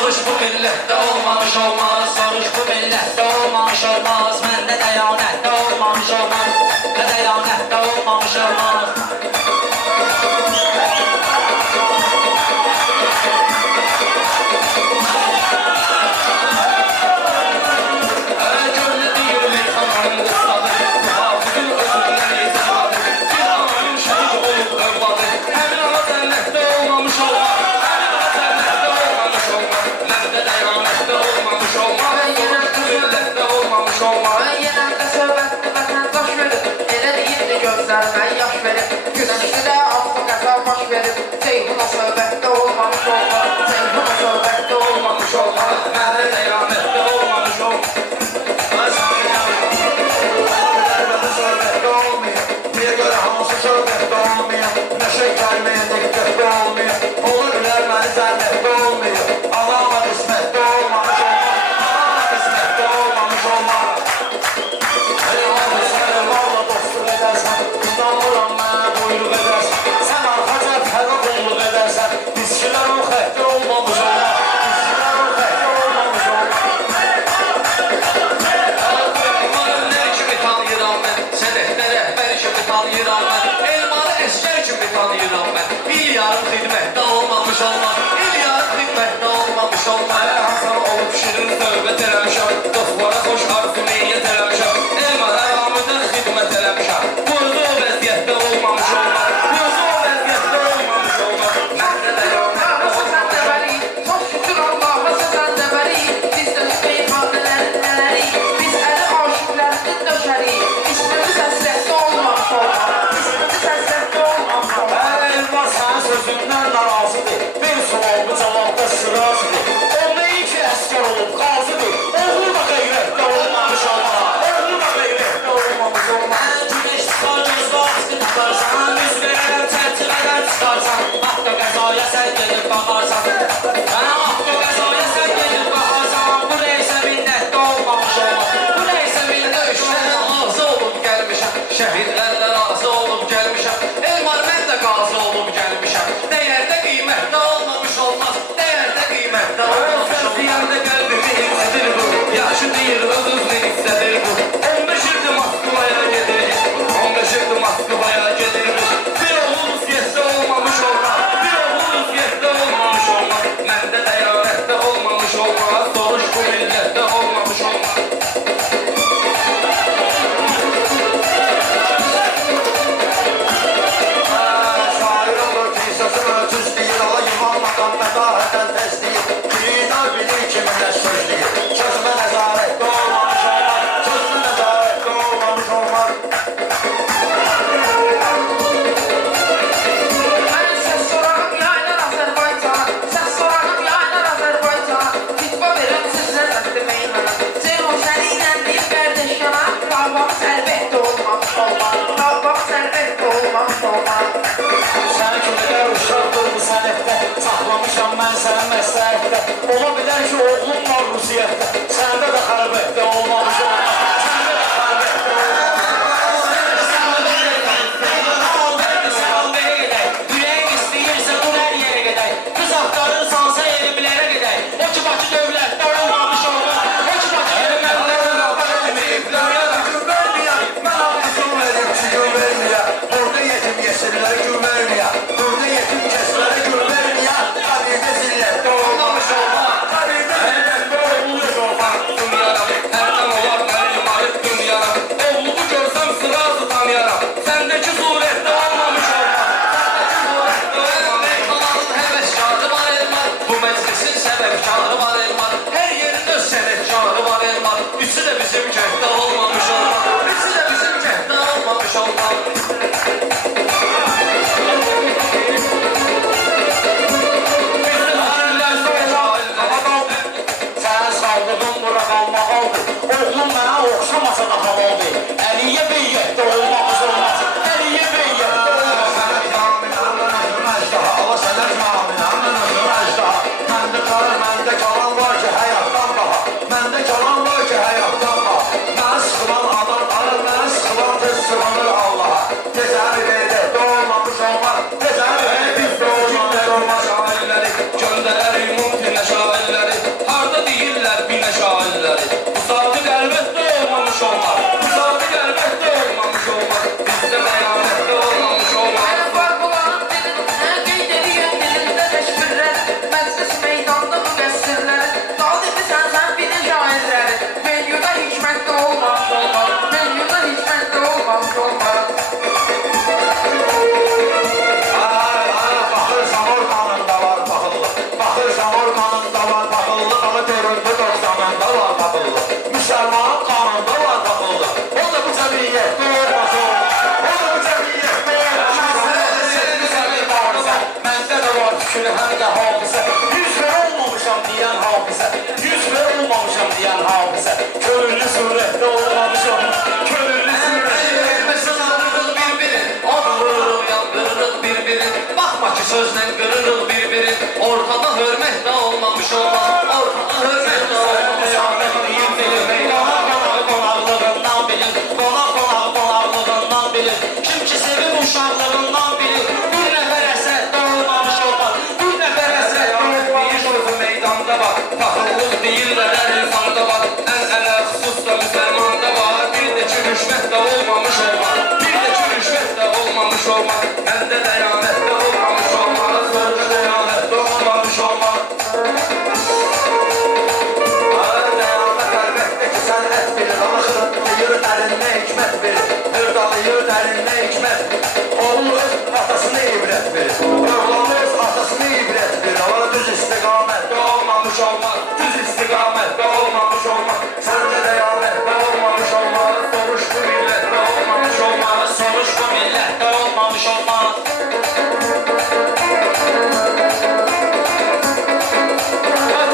Soruş bu millette olmamış olmaz. Soruş bu millette olmamış olmaz. Mende deyanette olmamış olmaz. Mende deyanette olmamış olmaz. Gözlerden yaş verip güneşli de aslı qəza baş verip Ceyhun'a söhbette olmamış olma Ceyhun'a söhbette olmamış olma Mende deyanette olmamış olmaz. Bende söhbette olmuyor. Niye göre hansı söhbette olmuyor? Neşe gelmeye dikkatli olmuyor. Olur bilər məni zənnətdə olmuyor. Anama qismətdə olmamış olmaz. Anama qismətdə olmamış olmaz. Eyvallah sen eyvallah dostluq edərsən. İnanmıram mənə buyruq edərsən. Sən arxaca fərə qulluq edərsən. Dizkilər o xəttə olmamış olmaz. Dizkilər o xəttə olmamış olmaz. Elmanı kimi tanıyıram mən. Sədəhdə rəhbəri kimi tanıyıram mən. Elmanı əskər kimi tanıyıram mən. İl yarım xidmətdə olmamış olmaz. İl yarım xidmətdə olmamış olmaz. Hasan olub şirin növbət eləmişəm. Dostlara xoş arzu niyyət eləmişəm. Elmanı əlamıdan xidmət eləmişəm. Burada o vəziyyətdə olmamış olmaz. Burada o vəziyyətdə olmamış olmaz. Məndə də Allah'a səsən dəbəli Çox şükür Allah'a səsən dəbəli Biz də tüqeyi ifadələrin nələri Biz əli aşıqlərinin döşəri İsmimiz həsrətdə olmamış olma İsmimiz həsrətdə olmamış olma Elmas sənin sözündən narazıdır. Bir suallı cavabda sırazıdır. O neyi ki əskər olub qazıdır. Oğlu da qeyrətdə olmamış olma. Oğlu da qeyrətdə olmamış olma. Güneş çıxar gözdə askı tutarsan. Üz verərəm çərçivələr çıxarsan. Haqqı qəzaya sən gedib baxarsan. Haqqı qəzaya sən gedib baxarsan. Bu reysə minnətdə olmamış olmaz. Bu reysə minnətdə razı olub gəlmişəm. Şəhidlərlə razı olub gəlmişəm. Elmar mən də qazi olub gəlmişəm. Dəyərdə qiymətdə olmamış olmaz. Dəyərdə qiymətdə olmamış olmaz. Deyəndə qəlbimi incidir bu. Yaxşı deyir öz-özünü istədir bu. 15 ildir Moskvaya gedir. 15 ildir Moskvaya gedir. Bir oğlunuz yetdə olmamış olmaz. Bir oğlunuz yetdə olmamış olmaz. Məndə dəyarətdə olmamış olmaz. Soruş bu millətdə olmamış olmaz. Şair olur ki sözüm ölçüz deyir. Alayım almadan mədahətən tez deyir. Bilir bilir kiminlə söz deyir. Sözümə nəzarətdə olmamış olmaz. Sözümə nəzarətdə olmamış olmaz. Mən səs sorağım yaylar Azərbaycana Səs sorağım yaylar Azərbaycana Fitba verəm sizə dəstəməyin mənə Ceyhun səni ilə bir qardeş yana Davam səlbətdə olmamış olmaz Davam səlbətdə olmamış olmaz Səni kimlər uşaqdır bu sənətdə. Saxlamışam mən səni məsləhətdə. Ola bilər ki oğlum var Rusiyyətdə. Səndə də xəlbətdə olmamış olmaz. Səndə də xəlbətdə Ürəyin istəyirsə bu hər yerə gedək. Qız axtarırsansa elmlərə gedək. O ki Bakı dövlətdə olmamış olmaz. O ki Bakı Burada yetim yesirləri gün verməyə. Burada yetim kəsləri gün verməyə. Qadirdə zillətdə olmamış olmaz. Qadirdə zillətdə olmamış olmaz. Dünyara, hərdən olar mənim ayıb dünyara. Oğlumu görsəm sırazı tanıyaram. Səndəki surətdə olmamış olmaz. Səndəki surətdə olmamış olmaz. Həvəskarı var elmar. Bu məclisin səbəbkarı var elmar. Hər yerin öz sənətkarı var elmar. Üçü də bizim kənddə olmamış olmaz. Üçü də bizim kənddə olmamış olmaz. Sənə saldırdım bura qalma aldı. Oğlum mənə oxşamasa da halaldır. Əliyə beyyətdə olmamış olmaz. Əliyə beyyətdə olmaz. Sənət naminə, mən özüm əjdaha. Allah sənət naminə, mən özüm əjdaha. Məndə qalan var ki, həyatdan baha. Məndə qalan var ki, həyatdan baha. Mənə sıxılan adam alır, mənə sıxılan tez sıxılır Allaha. Gecəni beyyətdə olmamış olmaz. Gecəni beyyətdə olmamış olmaz. Şairləri göndərərik mümkünə şairləri. hafizə 100 və olmamışam deyən hafizə könüllü surətdə olmamışam könüllü Bakma ki sözle kırırız birbirin Ortada hürmet de olmamış olmaz Ortada hürmet de olmamış Ahmet değil bilir Konağlığından bilir Konağlığından bilir Kim ki sevip uşaqlığından bilir Bir nefer əsrətdə olmamış olmaz Bir nefer əsrətdə olmamış olmaz Meydanda bak Takıllıq deyirlər hər insanda var Əl-ələ xüsus da müsəlmanda var Bir de ki rüşvət də olmamış olmaz Bir de ki rüşvət də olmamış olmaz Məndə dəyanət də olmamış olmaz Sözdə dəyanət də olmamış olmaz Dəyanət əlbəttə ki sənət bilir Ama xırıtlayır dərinlə hikmət verir Hırdalayır dərinlə hikmət Oğul öz atasını ibrət verir Oğlan öz atasını ibrət verir Ama düz istiqamətdə olmamış olmaz Düz istiqamətdə olmamış olmaz Səndə dəyanətdə olmamış olmaz Soruş bu millətdə olmamış olmaz Soruş bu millətdə olmamış olmaz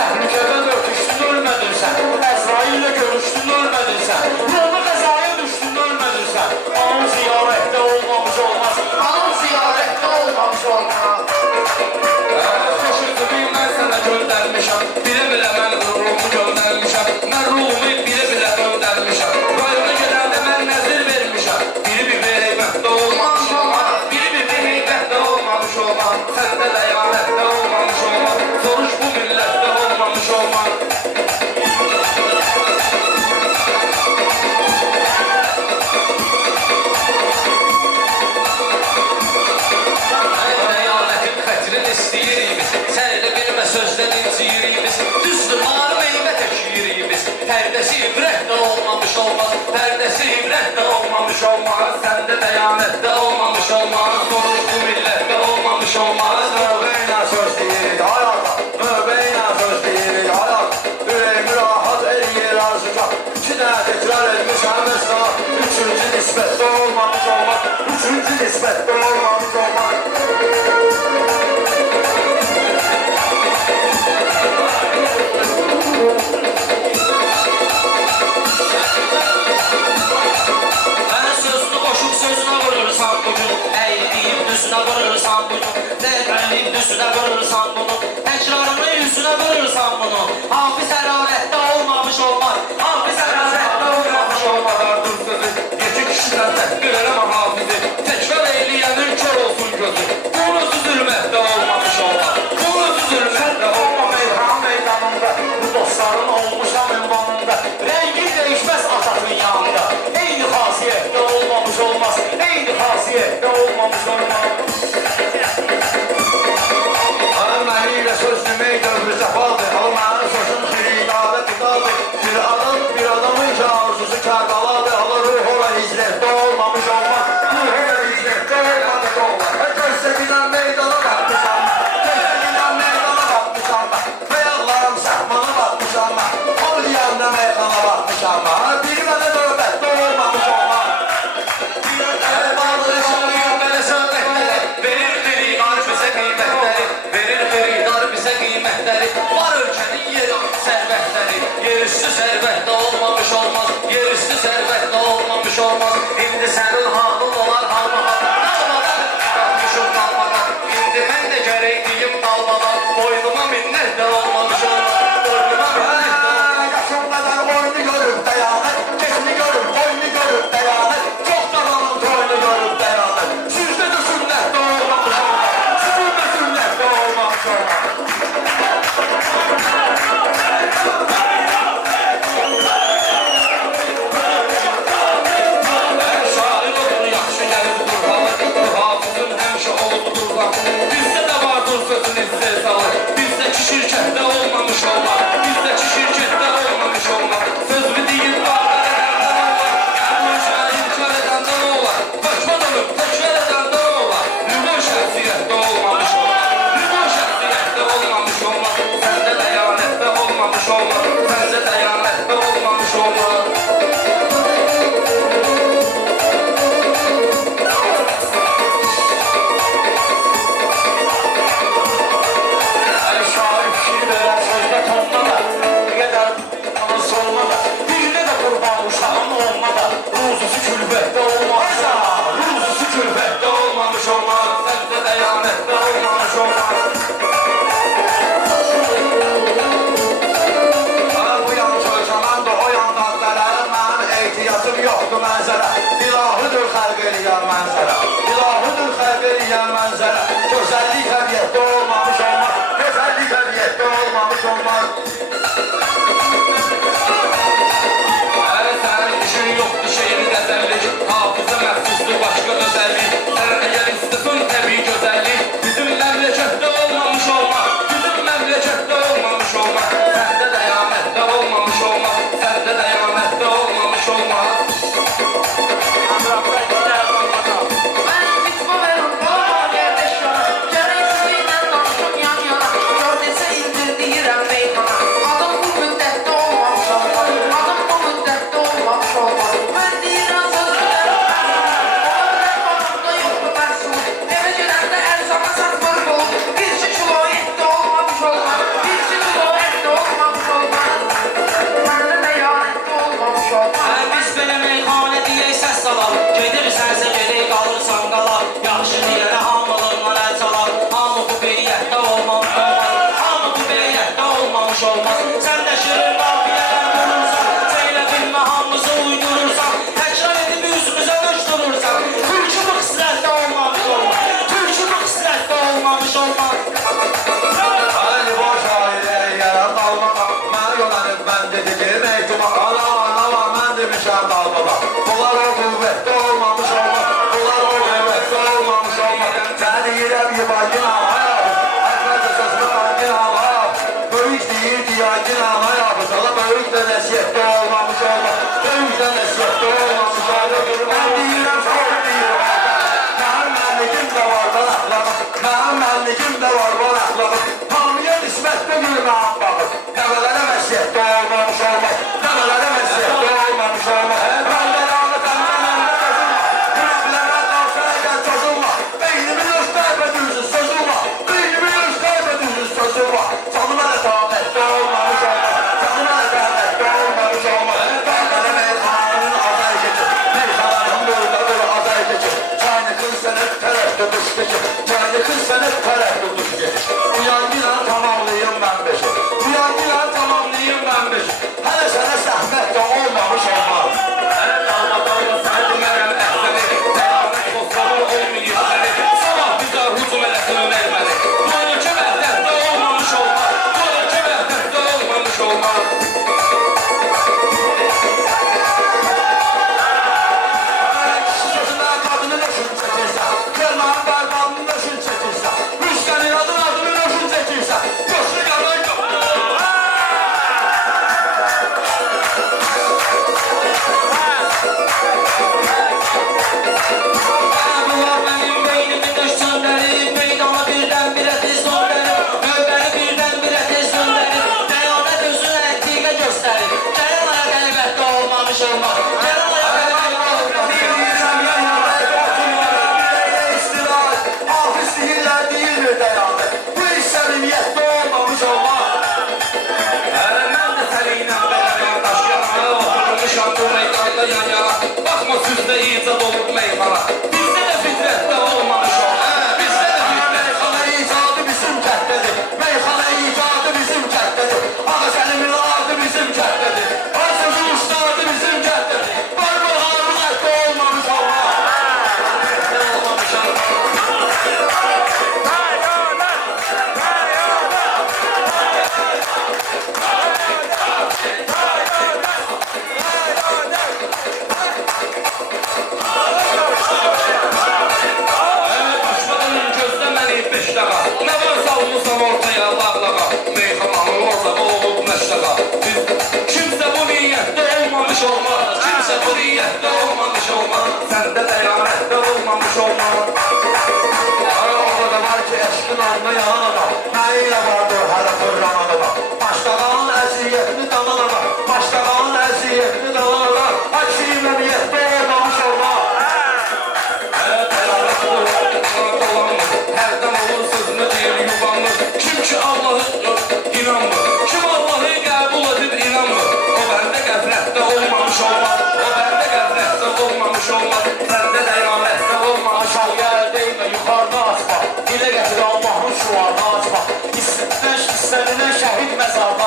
Təhlükədə dörtüşdün ölmədin sən Əzraillə görüşdün ölmədin sən Yolda qəzaya düşdün ölmədin sən Anın ziyarətdə olmamış olmaz Anın ziyarətdə olmamış olmaz Xoşunuzu mən sənə göndərmişəm Bilə-bilə mən ruhumu göndərmişəm Mən ruhumu bilə-bilə göndərmişəm Rayona gedəndə mən nəzir vermişəm Biri bir heybətdə olmamış olmaz Biri bir heybətdə olmamış olmaz Səndə dəyanətdə olmamış olmaz Soruş bu millətdə olmamış olmaz Dəyanətin xətrini istəyirimiz Sən elə bilmə sözdən inciyirimiz Düzdür, marı meyvə təkiyirimiz Pərdəsi ibrət də olmamış olmaz Pərdəsi ibrət də olmamış olmaz Səndə dəyanətdə olmamış olmaz Soruş bu millətdə olmamış olmaz Növbə ilə söz deyirik hayata Növbə ilə söz deyirik hayat Ürəyimi rahat eləyir arzuca İki dənə təkrar etmişəm əsla Üçüncü nisbətdə olmamış olmaz Üçüncü nisbətdə olmamış olmaz Mənə sözünü qoşub sözünə vurursan bugün Əyliyib düzünə vurursan bugün Dəqəliyib düzünə vurursan bunu Təkrarını yüzünə vurursan bunu Hafiz əralətdə olmamış olmaz Hafiz əralətdə olmamış olmaz Dur sözü Yeki kişidən təhqir eləmə hafizi Təkrar eyləyənin kör olsun gözü Bunu zülmətdə olmamış olmaz Bunu zülmətdə Olma meyhan meydanında Bu dostların olmuşam ünvanında Rengi değişmez atatın yanında Eyni xasiyyətdə olmamış olmaz Eyni xasiyyətdə olmamış olmaz Məni ilə söz demək dövrü cəfadır Ama mənim sözüm xiridadə qidadır Bir adamın ki arzusu kərbaladır Hala ruh ola hicrətdə olmamış olmaz Ruh ola hicrətdə olmamış olmaz Gözdə giden meydana bakmışam Gözdə giden meydana bakmışam Xəyallarım səhmana bakmışam Onu deyəndə meydana bakmışam Biri mənə növbətdə olmamış olmaz Var ölkənin yeri sərvətləri Yerüstü sərvətdə olmamış olmaz Yerüstü sərvətdə olmamış olmaz İndi sənin halın olar hamı Dalmadan, qalmışım dalmadan İndi mən də gərək deyim dalmadan Boynuma minnət də olmamış olmaz Boynuma minnət də olmamış Yaşım qədər boynuma olmamış olmaz. Sen de şirin kafiyeden durursan, Zeynep'in mahamımızı uydurursan, təkrar edip yüzümüze uçturursan, türkü bu kısrette olmamış olmaz. Türkü bu kısrette olmamış olmaz. Hadi boş aileye yaran dalmama. Ben yönelip ben dediğim eğitime. Ana ben demişim dalmama. Bunlar o kuvvette olmamış olmaz. Bunlar o kuvvette olmamış olmaz. Sen yine bir baygın ama yapın. Herkese sözüne baygın ama yapın. Büyük değil diyancın ama yapın. Sana büyük de nesiyette olmamış olmaz. Büyük de nesiyette olmamış olmaz. Ben değilim sonra değilim. Benim memlekim de var bana aklama. Benim memlekim de var bana aklama. Tanrı'ya nispette gülmem bakın. Develere mesiyette olmamış olmaz. Develere mesiyette olmamış olmaz. Benden ağlı benden sözüm var. Kulaklarına kalsana gel sözüm var. Beynimi göstermediğiniz sözüm var. Beynimi göstermediğiniz sözüm var. Canıma da tahammette olmamış olmaz. Canıma da tahammette olmamış olmaz. Benden meyhanın aday geçir. Meyhanın böyle aday geçir. Çayını kız senet teref tutuş geçir. Çayını kız senet teref tutuş geçir. Uyan yine tamamlayayım ben beşi. Uyan yine tamamlayayım ben beşi. Hele sana zahmet de olmamış olmaz. Hele dalmadan sevdimeyen ehseni, Selamet dostları olmayı seni, sabah bize hücum eləsin Erməni. Bu ölkə vəhdətdə olmamış olmaz. Bu ölkə vəhdətdə olmamış olmaz. Sözünden kadını neşin çekirse, kırmağın berbanını neşin çekirse, Rüstem'in adını neşin çekirse, Coşlu kadın yok. Bunlar benim beynimin döş söndürüp, meydana birden-birə tez döndürüp, növbəni birdən-birə tez döndürüp, qəyanət özünü ətdiqə göstərib, gələn ayak əlbəttə olmamış olmaz. Gələn ayak əlbəttə olmamış olmaz. Hafız sihirler değil mi dayandı? Bu iş samimiyette olmamış olmaz. Mən də səninlə belə qardaş yana, oturmuşam bu meydanda yan yana. Baxma sizdə icad olub meydana. Bizdə də fitrətdə olmamış olmaz. Bizdə də fitrətdə Meyxana icadı bizim kətdədir. Meyxana icadı bizim kətdədir. Ağa Səlimin adı bizim kətdədir. Ay sözün ustadı bizim kətdədir. Var bu harunətdə olmamış olmaz. olmamış olmaz. Başladın gözlə məni beş dəqa. Nə var salmışam ortaya bağlağa. Meyxananın ozağı olub məşdaqa. Kimsə bu niyyətdə olmamış olmaz. Kimsə bu niyyətdə olmamış olmaz. Səndə dəyanətdə olmamış olmaz. Orada da var ki eşkin anlayan adam. Neyle vardır hele fırlan adama. Başlağın əziyyətini danan adam. Başlağın əziyyətini danan adam. Aksi imamiyette olmamış olmaz. Hərdən olur sözünü deyir yubanmır. Kim ki Allah'ı inanmır. Kim Allah'ı qəbul edib inanmır. O bəndə qəflətdə olmamış olmaz. O bəndə qəflətdə olmamış olmaz. Səndə dəyanətdə olmamış olmaz. Gel değme yukarıda asma. Dile getir Allah'ın şuarını asma. İstediğine şehit mezarda